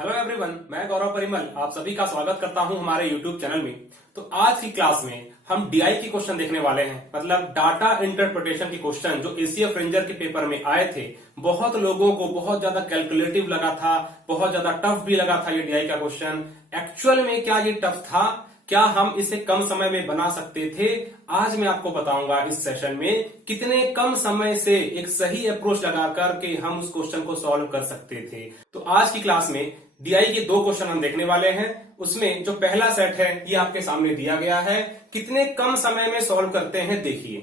Hello everyone, मैं गौरव परिमल आप सभी का स्वागत करता हूं हमारे यूट्यूब चैनल में। तो आज की क्लास में हम डीआई की क्वेश्चन देखने वाले हैं, मतलब डाटा इंटरप्रिटेशन के क्वेश्चन जो एसीएफ रेंजर के पेपर में आए थे। बहुत लोगों को बहुत ज्यादा कैलकुलेटिव लगा था, बहुत ज्यादा टफ भी लगा था ये डीआई का क्वेश्चन। एक्चुअल में क्या ये टफ था, क्या हम इसे कम समय में बना सकते थे? आज मैं आपको बताऊंगा इस सेशन में कितने कम समय से एक सही अप्रोच लगा करके हम उस क्वेश्चन को सॉल्व कर सकते थे। तो आज की क्लास में डीआई के दो क्वेश्चन हम देखने वाले हैं। उसमें जो पहला सेट है ये आपके सामने दिया गया है, कितने कम समय में सॉल्व करते हैं देखिए।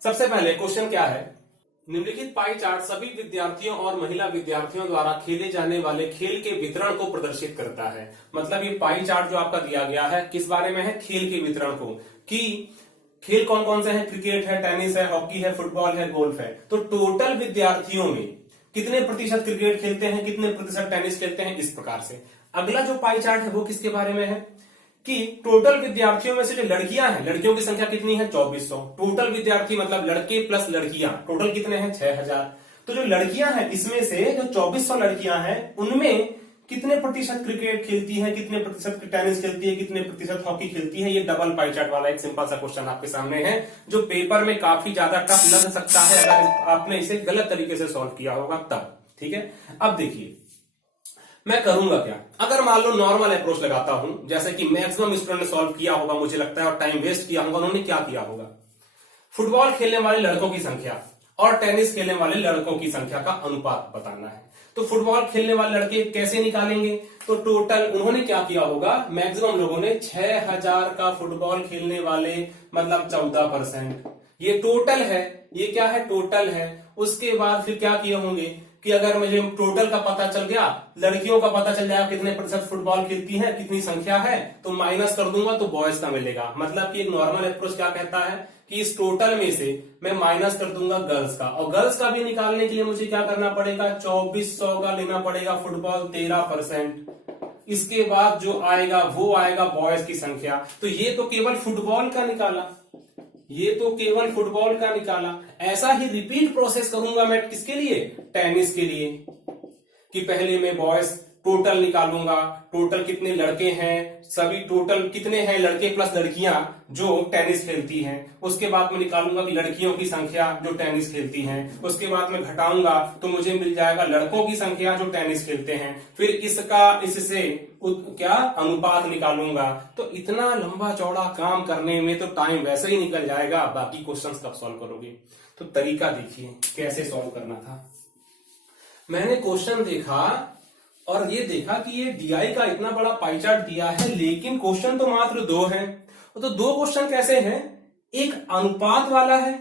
सबसे पहले क्वेश्चन क्या है, निम्नलिखित पाई चार्ट सभी विद्यार्थियों और महिला विद्यार्थियों द्वारा खेले जाने वाले खेल के वितरण को प्रदर्शित करता है। मतलब ये पाई चार्ट जो आपका दिया गया है किस बारे में है, खेल के वितरण को, कि खेल कौन कौन से हैं, क्रिकेट है, टेनिस है, हॉकी है, फुटबॉल है, गोल्फ है। तो टोटल विद्यार्थियों में कितने प्रतिशत क्रिकेट खेलते हैं, कितने प्रतिशत टेनिस खेलते हैं, इस प्रकार से। अगला जो पाई चार्ट है वो किसके बारे में है कि टोटल विद्यार्थियों में से जो लड़कियां हैं, लड़कियों की संख्या कितनी है, 2400। टोटल विद्यार्थी मतलब लड़के प्लस लड़कियां, टोटल कितने हैं, 6000। तो जो लड़कियां हैं इसमें से जो 2400 लड़कियां हैं उनमें कितने प्रतिशत क्रिकेट खेलती है, कितने प्रतिशत टेनिस खेलती है, कितने प्रतिशत हॉकी खेलती है। ये डबल पाई चार्ट वाला एक सिंपल सा क्वेश्चन आपके सामने है जो पेपर में काफी ज्यादा टफ लग सकता है अगर आपने इसे गलत तरीके से सॉल्व किया होगा तब। ठीक है, अब देखिए मैं करूंगा क्या। अगर मान लो नॉर्मल अप्रोच लगाता हूं, जैसे कि मैक्सिमम स्टूडेंट ने सॉल्व किया होगा मुझे लगता है, और टाइम वेस्ट किया होगा, उन्होंने क्या किया होगा, फुटबॉल खेलने वाले लड़कों की संख्या और टेनिस खेलने वाले लड़कों की संख्या का अनुपात बताना है। तो फुटबॉल खेलने वाले लड़के कैसे निकालेंगे, तो टोटल उन्होंने क्या किया होगा, मैक्सिमम लोगों ने 6000 का फुटबॉल खेलने वाले मतलब 14%, ये टोटल है, ये क्या है, टोटल है। उसके बाद फिर क्या किए होंगे कि अगर मुझे टोटल का पता चल गया, लड़कियों का पता चल जाएगा कितने प्रतिशत फुटबॉल खेलती है, कितनी संख्या है, तो माइनस कर दूंगा तो बॉयज का मिलेगा। मतलब कि एक नॉर्मल अप्रोच क्या कहता है कि इस टोटल में से मैं माइनस कर दूंगा गर्ल्स का, और गर्ल्स का भी निकालने के लिए मुझे क्या करना पड़ेगा, 2400 का लेना पड़ेगा फुटबॉल 13%। इसके बाद जो आएगा वो आएगा बॉयज की संख्या। तो ये तो केवल फुटबॉल का निकाला, ये तो केवल फुटबॉल का निकाला। ऐसा ही रिपीट प्रोसेस करूंगा मैं किसके लिए, टेनिस के लिए, कि पहले मैं बॉयज टोटल निकालूंगा, टोटल कितने लड़के हैं, सभी टोटल कितने हैं लड़के प्लस लड़कियां जो टेनिस खेलती हैं। उसके बाद मैं निकालूंगा कि लड़कियों की संख्या जो टेनिस खेलती हैं। उसके बाद मैं घटाऊंगा तो मुझे मिल जाएगा लड़कों की संख्या जो टेनिस खेलते हैं। फिर इसका इससे क्या अनुपात निकालूंगा। तो इतना लंबा चौड़ा काम करने में तो टाइम वैसे ही निकल जाएगा, बाकी क्वेश्चंस कब सॉल्व करोगे। तो तरीका देखिए कैसे सॉल्व करना था। मैंने क्वेश्चन देखा और ये देखा कि ये डीआई का इतना बड़ा पाई चार्ट दिया है, लेकिन क्वेश्चन तो मात्र दो हैं। तो दो क्वेश्चन कैसे हैं, एक अनुपात वाला है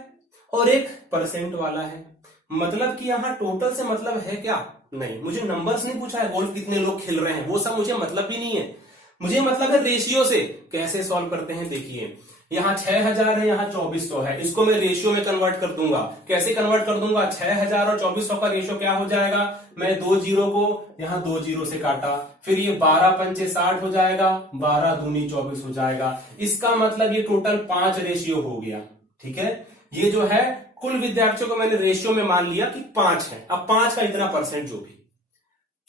और एक परसेंट वाला है। मतलब कि यहां टोटल से मतलब है क्या, नहीं, मुझे नंबर्स नहीं पूछा है गोल्फ कितने लोग खेल रहे हैं, वो सब मुझे मतलब भी नहीं है। मुझे मतलब है रेशियो से कैसे सॉल्व करते हैं। देखिए यहाँ 6000 है, यहाँ 2400 है, इसको मैं रेशियो में कन्वर्ट कर दूंगा। कैसे कन्वर्ट कर दूंगा, 6000 और 2400 का रेशियो क्या हो जाएगा, मैं 2 जीरो को यहाँ 2 जीरो से काटा, फिर ये 12 पंचे 60 हो जाएगा, 12 दूनी 24 हो जाएगा। इसका मतलब ये टोटल 5 रेशियो हो गया। ठीक है, ये जो है कुल विद्यार्थियों को मैंने रेशियो में मान लिया कि 5 है। अब 5 का इतना परसेंट जो भी,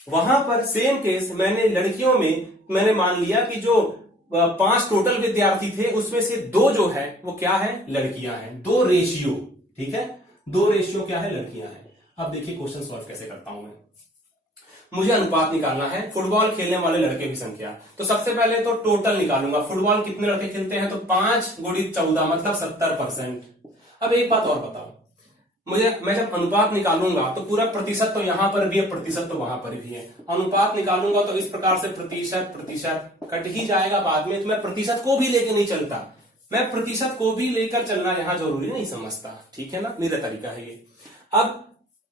वहां पर सेम केस मैंने लड़कियों में मैंने मान लिया कि जो 5 टोटल विद्यार्थी थे उसमें से 2 जो है वो क्या है, लड़कियां हैं। 2 रेशियो, ठीक है, 2 रेशियो क्या है, लड़कियां हैं। अब देखिए क्वेश्चन सॉल्व कैसे करता हूं मैं। मुझे अनुपात निकालना है फुटबॉल खेलने वाले लड़के की संख्या। तो सबसे पहले तो टोटल निकालूंगा, फुटबॉल कितने लड़के खेलते हैं, तो 5 गुणित 14 मतलब 70%। अब एक बात और बताओ, मैं जब अनुपात निकालूंगा तो पूरा प्रतिशत तो यहां पर भी है, प्रतिशत तो वहां पर भी है। अनुपात निकालूंगा तो इस प्रकार से प्रतिशत प्रतिशत कट ही जाएगा बाद में। तो मैं प्रतिशत को भी लेकर नहीं चलता, मैं प्रतिशत को भी लेकर चलना यहां जरूरी नहीं समझता। ठीक है ना, मेरा तरीका है ये। अब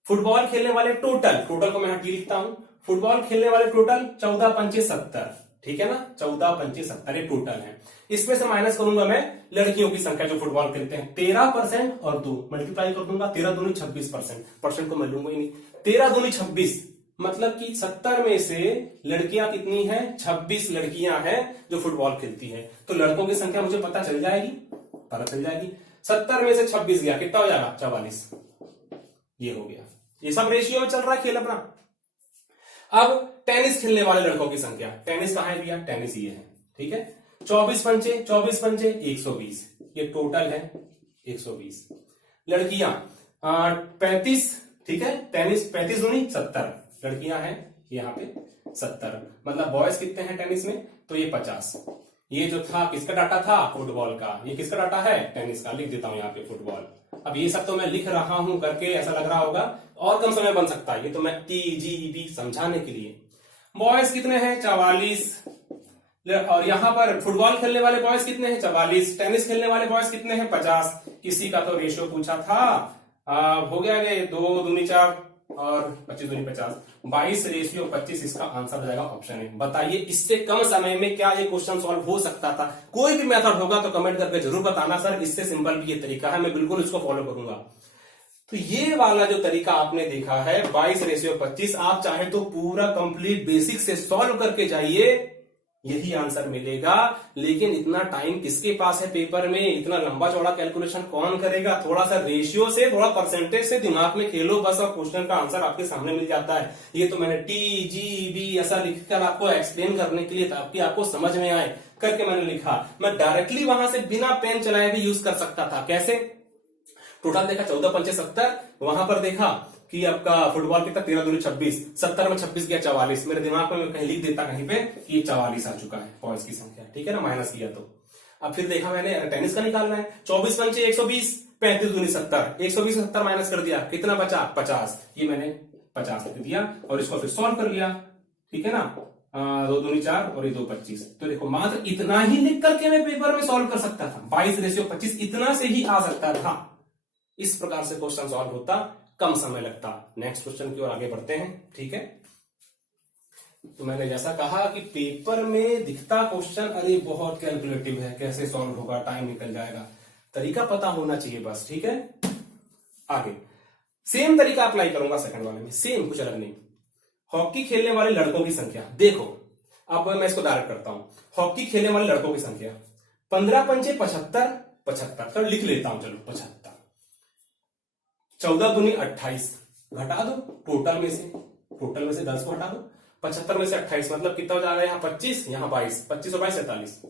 फुटबॉल खेलने वाले टोटल को मैं हटी लिखता हूं, फुटबॉल खेलने वाले टोटल 14 पंचे 70, ठीक है ना, 14 पंचे 70 ये टोटल है। इसमें से माइनस करूंगा मैं लड़कियों की संख्या जो फुटबॉल खेलते हैं, 13% और 2 मल्टीप्लाई कर दूंगा, 13 दूनी 26%, परसेंट को मैं लूंगा ही नहीं, 13 दूनी 26, मतलब कि 70 में से लड़कियां कितनी हैं, 26 लड़कियां हैं जो फुटबॉल खेलती हैं। तो लड़कों की संख्या मुझे पता चल जाएगी। 70 में से 26 गया, कितना हो जाएगा, 44। ये हो गया, ये सब रेशियो में चल रहा है खेल अपना। अब टेनिस खेलने वाले लड़कों की संख्या, टेनिस कहां है भैया, टेनिस ये है, ठीक है। 24 पंचे 120, ये टोटल है 120। लड़कियां 35, ठीक है, टेनिस 35 दूनी 70, लड़कियां हैं यहाँ पे 70, मतलब बॉयज कितने हैं टेनिस में, तो ये 50। ये जो था किसका डाटा था, फुटबॉल का, ये किसका डाटा है, टेनिस का, लिख देता हूं यहाँ पे फुटबॉल। अब ये सब तो मैं लिख रहा हूं करके ऐसा लग रहा होगा और कम समय बन सकता है, ये तो मैं TGB समझाने के लिए। बॉयज कितने हैं, 44, और यहाँ पर फुटबॉल खेलने वाले बॉयज कितने हैं, 44, टेनिस खेलने वाले बॉयज कितने हैं, 50। किसी का तो रेशियो पूछा था, हो गया ये 2 दूनी 4 और 25 दूनी 50, 22 रेशियो 25, इसका आंसर हो जाएगा ऑप्शन है। बताइए इससे कम समय में क्या ये क्वेश्चन सॉल्व हो सकता था? कोई भी मेथड होगा तो कमेंट करके जरूर बताना सर, इससे सिंपल भी ये तरीका है, मैं बिल्कुल इसको फॉलो करूंगा। तो ये वाला जो तरीका आपने देखा है 22 रेशियो 25, आप चाहे तो पूरा कंप्लीट बेसिक से सॉल्व करके जाइए, यही आंसर मिलेगा। लेकिन इतना टाइम किसके पास है पेपर में, इतना लंबा चौड़ा कैलकुलेशन कौन करेगा? थोड़ा सा रेशियो से, थोड़ा परसेंटेज से दिमाग में खेलो बस, और क्वेश्चन का आंसर आपके सामने मिल जाता है। ये तो मैंने TGB ऐसा लिखकर आपको एक्सप्लेन करने के लिए, ताकि आपको समझ में आए करके मैंने लिखा। मैं डायरेक्टली वहां से बिना पेन चलाए भी यूज कर सकता था। कैसे? टोटल देखा 14 पंचे 70, वहां पर देखा कि आपका फुटबॉल कितना 13 दूनी 26, 70 में 26 गया 44, मेरे दिमाग में मैं कहीं लिख देता कहीं पे कि 44 आ चुका है बॉयज की संख्या, ठीक है ना, माइनस किया तो। अब फिर देखा मैंने टेनिस का निकालना है, 24 पंचे 120, 35 दूनी 70, 120 70 माइनस कर दिया, कितना बचा 50, ये मैंने 50 लिख दिया और इसको फिर सॉल्व कर लिया, ठीक है ना, 2 दूनी 4 और ये 2 25। तो देखो मात्र इतना ही लिख करके मैं पेपर में सॉल्व कर सकता था, 22 रेशियो 25 इतना से ही आ सकता था। इस प्रकार से क्वेश्चन सॉल्व होता, कम समय लगता। नेक्स्ट क्वेश्चन की ओर आगे बढ़ते हैं, ठीक है। तो मैंने जैसा कहा कि पेपर में दिखता क्वेश्चन अरे बहुत कैलकुलेटिव है, कैसे सॉल्व होगा, टाइम निकल जाएगा, तरीका पता होना चाहिए बस, ठीक है। आगे सेम तरीका अप्लाई करूंगा सेकंड वाले में, सेम, कुछ अलग नहीं। हॉकी खेलने वाले लड़कों की संख्या देखो, अब मैं इसको डायरेक्ट करता हूं। हॉकी खेलने वाले लड़कों की संख्या 15 पंचे 75, 75 तो लिख लेता हूं, चलो 75, 14 दूनी 28, घटा दो टोटल में से 10 को हटा दो, 75 में से 28 मतलब कितना हो जाएगा, यहाँ 25, यहाँ 22, 25 और 22 47,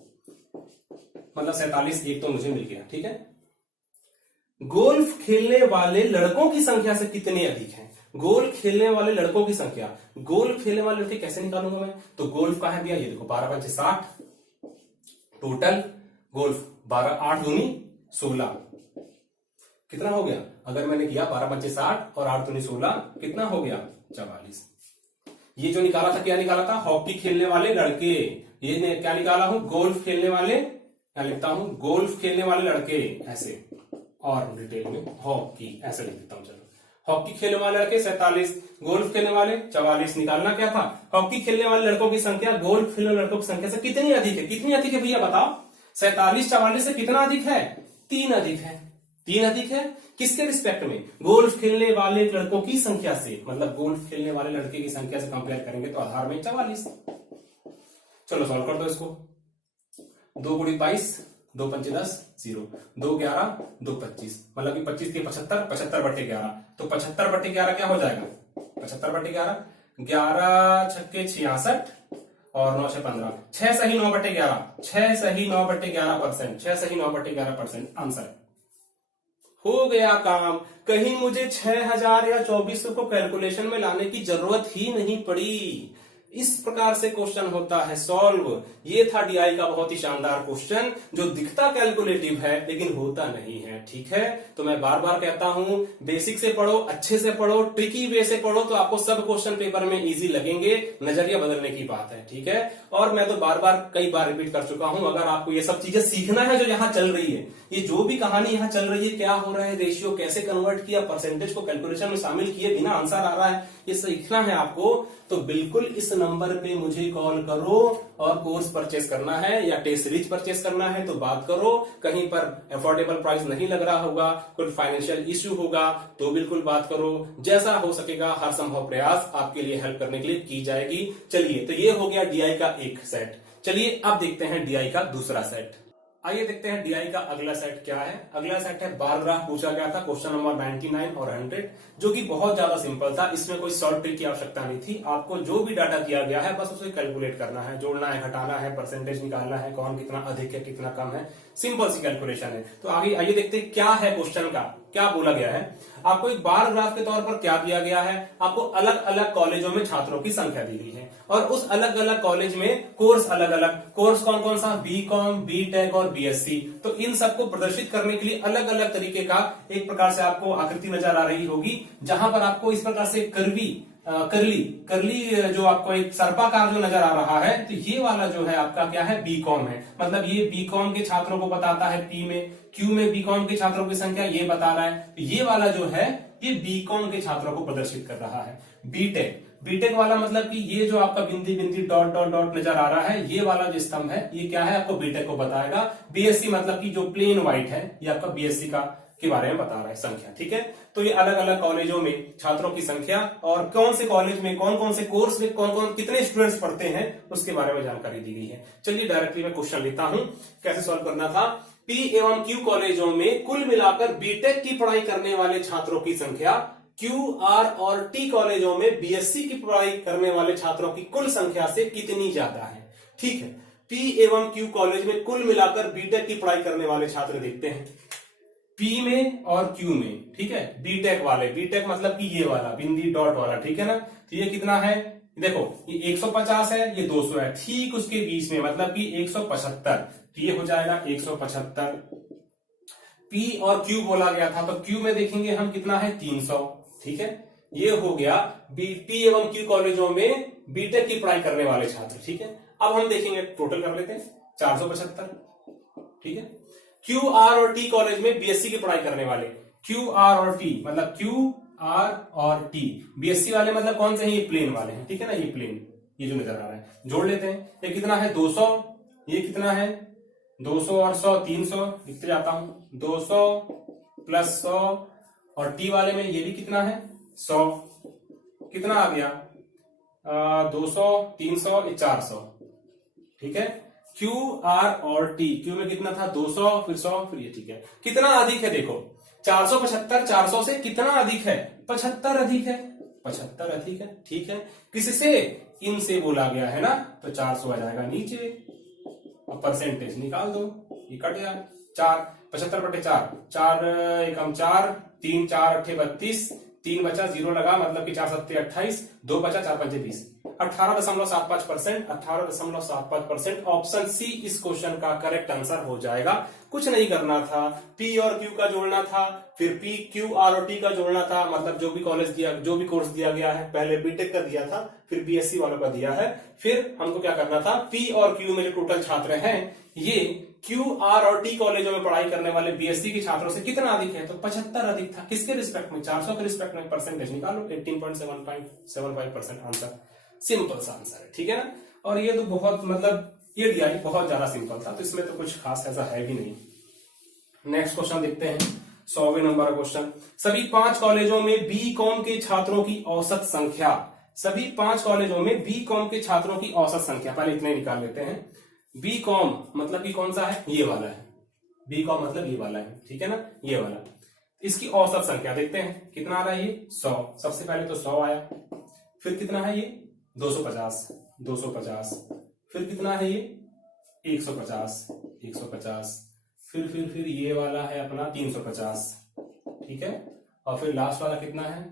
मतलब 47 एक तो मुझे मिल गया, ठीक है। गोल्फ खेलने वाले लड़कों की संख्या से कितने अधिक हैं? गोल्फ खेलने वाले लड़कों की संख्या, गोल्फ खेलने वाले लड़के कैसे निकालूंगा मैं? तो गोल्फ का है भैया, ये देखो 12 पंचे 60, टोटल गोल्फ 12, 8 दूनी 16, कितना हो गया? अगर मैंने किया 12 पंचे 60 और 8 दूनी 16, कितना हो गया 44। ये जो निकाला था क्या निकाला था? हॉकी खेलने वाले लड़के। ये क्या निकाला हूं? गोल्फ खेलने वाले, क्या लिखता हूं? गोल्फ खेलने वाले लड़के, ऐसे, और डिटेल में हॉकी ऐसे लिख देता हूं। चलो, हॉकी खेलने वाले लड़के 47, गोल्फ खेलने वाले 44। निकालना क्या था? हॉकी खेलने वाले लड़कों की संख्या गोल्फ खेलने वाले लड़कों की संख्या से कितनी अधिक है? कितनी अधिक है भैया बताओ? 47 44 से कितना अधिक है? 3 अधिक है। 3 अधिक है किसके रिस्पेक्ट में? गोल्फ खेलने वाले लड़कों की संख्या से, मतलब गोल्फ खेलने वाले लड़के की संख्या से कंपेयर करेंगे तो आधार में 44। चलो सॉल्व कर दो इसको। 2 गुणी 22, 2 पंचे 10, 0, 2 11, 2 25, मतलब कि 25 के 75, 75 बटे 11, तो 75 बटे 11 क्या हो जाएगा? 75 बटे 11, 11 छक्के 66 और 9 6 15, 6 सही 9 बटे 11, 6 सही 9 बटे 11%, 6 सही 9 बटे 11% आंसर हो गया काम। कहीं मुझे 6000 या 2400 को कैलकुलेशन में लाने की जरूरत ही नहीं पड़ी। इस प्रकार से क्वेश्चन होता है सॉल्व। ये था डीआई का बहुत ही शानदार क्वेश्चन, जो दिखता कैलकुलेटिव है लेकिन होता नहीं है, ठीक है। तो मैं बार बार कहता हूं, बेसिक से पढ़ो, अच्छे से पढ़ो, ट्रिकी वे से पढ़ो, तो आपको सब क्वेश्चन पेपर में इजी लगेंगे। नजरिया बदलने की बात है, ठीक है। और मैं तो बार बार कई बार रिपीट कर चुका हूं, अगर आपको ये सब चीजें सीखना है जो यहाँ चल रही है, ये जो भी कहानी यहाँ चल रही है, क्या हो रहा है, रेशियो कैसे कन्वर्ट किया, परसेंटेज को कैलकुलेशन में शामिल किए बिना आंसर आ रहा है, ये सीखना है आपको, तो बिल्कुल इस नंबर पे मुझे कॉल करो। और कोर्स परचेस करना है या टेस्ट सीरीज परचेस करना है तो बात करो। कहीं पर अफोर्डेबल प्राइस नहीं लग रहा होगा, कोई फाइनेंशियल इश्यू होगा तो बिल्कुल बात करो। जैसा हो सकेगा हर संभव प्रयास आपके लिए हेल्प करने के लिए की जाएगी। चलिए, तो ये हो गया डीआई का एक सेट। चलिए अब देखते हैं डीआई का दूसरा सेट। आइए देखते हैं डीआई का अगला सेट क्या है। अगला सेट है बार ग्राफ पूछा गया था, क्वेश्चन नंबर 99 और 100, जो कि बहुत ज्यादा सिंपल था। इसमें कोई शॉर्ट ट्रिक की आवश्यकता नहीं थी। आपको जो भी डाटा दिया गया है बस उसे कैलकुलेट करना है, जोड़ना है, घटाना है, परसेंटेज निकालना है, कौन कितना अधिक है कितना कम है, सिंपल सी कैलकुलेशन है। तो आगे आइए देखते हैं क्या है क्वेश्चन का, क्या बोला गया है। आपको एक बार ग्राफ के तौर पर क्या दिया गया है, आपको अलग अलग कॉलेजों में छात्रों की संख्या दी गई है और उस अलग अलग कॉलेज में कोर्स अलग अलग, कोर्स कौन कौन सा, बी.कॉम, बी.टेक और बीएससी। तो इन सबको प्रदर्शित करने के लिए अलग अलग तरीके का एक प्रकार से आपको आकृति नजर आ रही होगी, जहां पर आपको इस प्रकार से करली जो आपको एक सर्पाकार जो नजर आ रहा है, तो ये वाला जो है आपका क्या है, बी.कॉम है। मतलब ये बी.कॉम के छात्रों को बताता है पी में, क्यू में बी.कॉम के छात्रों की संख्या ये बता रहा है। तो ये वाला जो है ये बी.कॉम के छात्रों को प्रदर्शित कर रहा है। बीटेक वाला मतलब कि ये जो आपका बिंदी बिंदी डॉट डॉट डॉट नजर आ रहा है, ये वाला जो स्तंभ है ये क्या है, आपको बीटेक को बताएगा। बीएससी मतलब कि जो प्लेन व्हाइट है ये आपका बीएससी का के बारे में बता रहा है संख्या। ठीक है, तो ये अलग अलग कॉलेजों में छात्रों की संख्या और कौन से कॉलेज में कौन कौन से कोर्स में कौन कौन कितने स्टूडेंट्स पढ़ते हैं उसके बारे में जानकारी दी गई है। चलिए डायरेक्टली मैं क्वेश्चन लेता हूं, कैसे सॉल्व करना था। पी एवं क्यू कॉलेजों में कुल मिलाकर बीटेक की पढ़ाई करने वाले छात्रों की संख्या क्यू, आर और टी कॉलेजों में बीएससी की पढ़ाई करने वाले छात्रों की कुल संख्या से कितनी ज्यादा है। ठीक है, पी एवं क्यू कॉलेज में कुल मिलाकर बीटेक की पढ़ाई करने वाले छात्र देखते हैं पी में और क्यू में। ठीक है, बीटेक वाले, बीटेक मतलब कि ये वाला बिंदी डॉट वाला, ठीक है ना। तो ये कितना है, देखो ये 150 है, ये 200 है, ठीक उसके बीच में मतलब कि 175, तो ये हो जाएगा 175। पी और क्यू बोला गया था, तो क्यू में देखेंगे हम कितना है, 300। ठीक है, ये हो गया पी एवं क्यू कॉलेजों में बीटेक की पढ़ाई करने वाले छात्र। ठीक है, अब हम देखेंगे टोटल कर लेते हैं 475। ठीक है, क्यू, आर और टी कॉलेज में बीएससी की पढ़ाई करने वाले, क्यू, आर और टी मतलब क्यू, आर और टी, बीएससी वाले मतलब कौन से हैं, ये प्लेन वाले हैं। ठीक है ना, ये प्लेन, ये जो नजर आ रहा है, जोड़ लेते हैं। ये कितना है, 200, ये कितना है 200 और 100 300, लिखते जाता हूं, 200 प्लस 100 और टी वाले में ये भी कितना है 100, कितना आ गया 200 300 400। ठीक है, क्यू, आर और टी, क्यू में कितना था 200 फिर 100 फिर ये। ठीक है, कितना अधिक है, देखो 475 400 से कितना अधिक है, 75 अधिक है, 75 अधिक है। ठीक है, किससे, इनसे बोला गया है ना, तो 400 आ जाएगा नीचे। अब परसेंटेज निकाल दो, ये कट गया 4, 75/4, 4 एकम 4, 3 4 8 32, 3 बचा, 0 लगा मतलब कि 4 7 28, 2 बचा, 4 5 20, 18.75%, 18.75%। ऑप्शन सी इस क्वेश्चन का करेक्ट आंसर हो जाएगा। कुछ नहीं करना था, पी और क्यू का जोड़ना था, फिर पी, क्यू, आर और टी का जोड़ना था। मतलब जो भी कॉलेज दिया, जो भी कोर्स दिया गया है, पहले बीटेक का दिया था, फिर बीएससी वालों का दिया है, फिर हमको क्या करना था, पी और क्यू में जो टोटल छात्र हैं, ये क्यू, आर और टी कॉलेजों में पढ़ाई करने वाले बीएससी के छात्रों से कितना अधिक है, तो 75 अधिक था। किसके रिस्पेक्ट में, 400 के रिस्पेक्ट में। परसेंटेज निकालो, 18.75% आंसर, सिंपल सा आंसर है। ठीक है ना, और ये तो बहुत मतलब ये डीआई बहुत ज्यादा सिंपल था, तो इसमें तो कुछ खास ऐसा है भी नहीं। नेक्स्ट क्वेश्चन देखते हैं, 100वें नंबर का क्वेश्चन। सभी 5 कॉलेजों में बी.कॉम के छात्रों की औसत संख्या, सभी 5 कॉलेजों में बी.कॉम के छात्रों की औसत संख्या, पहले इतने निकाल लेते हैं। बी.कॉम मतलब कि कौन सा है, ये वाला है, बी.कॉम मतलब ये वाला है। ठीक है ना, ये वाला, इसकी औसत संख्या देखते हैं कितना आ रहा है, ये 100। सबसे पहले तो 100 आया, फिर कितना है ये 250, 250, फिर कितना है ये 150, 150, फिर ये वाला है अपना 350। ठीक है, और फिर लास्ट वाला कितना है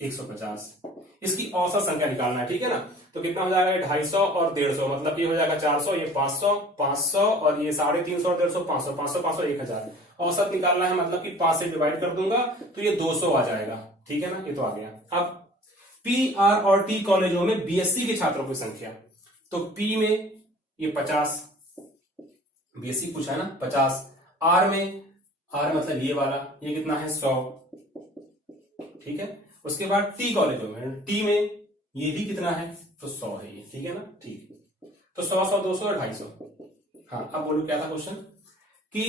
150। इसकी औसत संख्या निकालना है। ठीक है ना, तो कितना हो जाएगा 250 और 150, मतलब ये हो जाएगा 400, ये 500, 500 और ये 350 और 150, 500, 500, 500, 1000। औसत निकालना है मतलब कि 5 से डिवाइड कर दूंगा तो ये 200 आ जाएगा। ठीक है ना, ये तो आ गया। अब पी, आर और टी कॉलेजों में बीएससी के छात्रों की संख्या, तो पी में ये 50, बीएससी पूछा है ना 50, आर में, आर मतलब ये वाला, ये कितना है 100। ठीक है, उसके बाद टी कॉलेजों में, टी में ये भी कितना है, तो 100 है ये। ठीक है ना, ठीक, तो 100 100 200 और 250। हाँ, अब बोलो क्या था क्वेश्चन, कि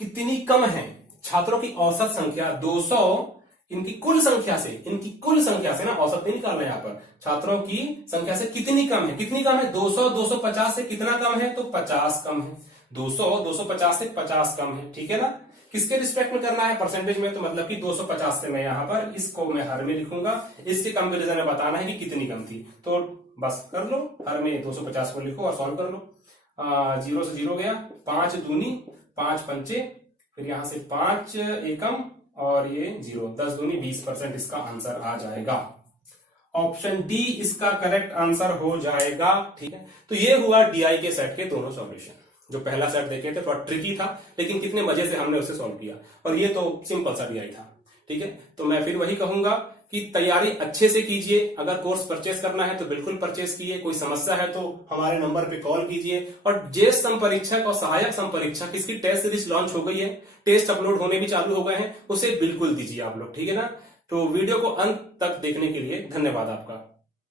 कितनी कम है छात्रों की औसत संख्या 200 इनकी कुल संख्या से, इनकी कुल संख्या से ना, औसत नहीं निकालना है यहाँ पर, छात्रों की संख्या से कितनी कम है, कितनी कम है 200, 250 से कितना कम है, तो 50 कम है। 200 250 से 50 कम है, ठीक है ना। किसके रिस्पेक्ट में करना है, परसेंटेज में, तो मतलब कि 250 से मैं यहाँ पर इसको मैं हर में लिखूंगा, इसके कंपेरिजन में बताना है कि कितनी कम थी। तो बस कर लो, हर में 250 को लिखो और सॉल्व कर लो। 0 से 0 गया, 5 दूनी 5 पंचे, फिर यहां से 5 एकम और ये 0, 10 दूनी 20% इसका आंसर आ जाएगा। ऑप्शन डी इसका करेक्ट आंसर हो जाएगा, ठीक है। तो ये हुआ डीआई के सेट के दोनों सॉल्यूशन। जो पहला सेट देखे थे थोड़ा ट्रिकी था, लेकिन कितने मजे से हमने उसे सॉल्व किया, और ये तो सिंपल सा डीआई था, ठीक है। तो मैं फिर वही कहूंगा कि तैयारी अच्छे से कीजिए। अगर कोर्स परचेस करना है तो बिल्कुल परचेस कीजिए, कोई समस्या है तो हमारे नंबर पे कॉल कीजिए। और ज्येष्ठ संपरीक्षक और सहायक संपरीक्षक इसकी टेस्ट सीरीज लॉन्च हो गई है, टेस्ट अपलोड होने भी चालू हो गए हैं, उसे बिल्कुल दीजिए आप लोग, ठीक है ना। तो वीडियो को अंत तक देखने के लिए धन्यवाद आपका।